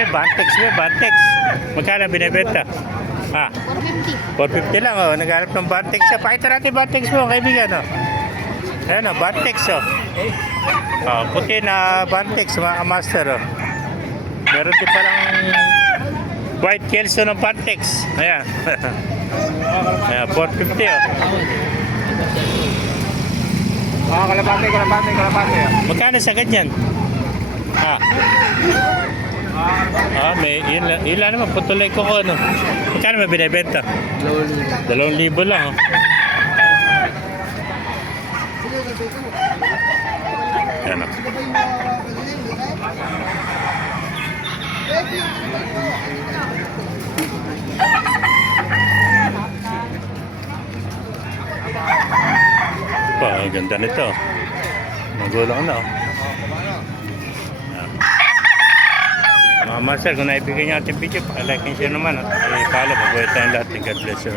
Be, Bantex be, Bantex. Magkano binibenta? Ah, 450. 450 lang oh. Naghanap ng Bantex. Pakita natin Bantex mo, kaibigan oh. Ayan oh, Bantex oh. Oh, puti na Bantex mga master oh. Meron din palang white Kelso ng Bantex. Ayan. Ayan, 450 oh. Kalapate. Magkano sa ganyan? May ilan naman, putulay ko ano. Magkano may binibenta? 2,000 lang oh. Ayan oh. Ang ganda nito. Magulang na. Mga master, kung naibigay niyo ating video, like and share naman. I-follow, mag-wait tayong lahat. God bless you.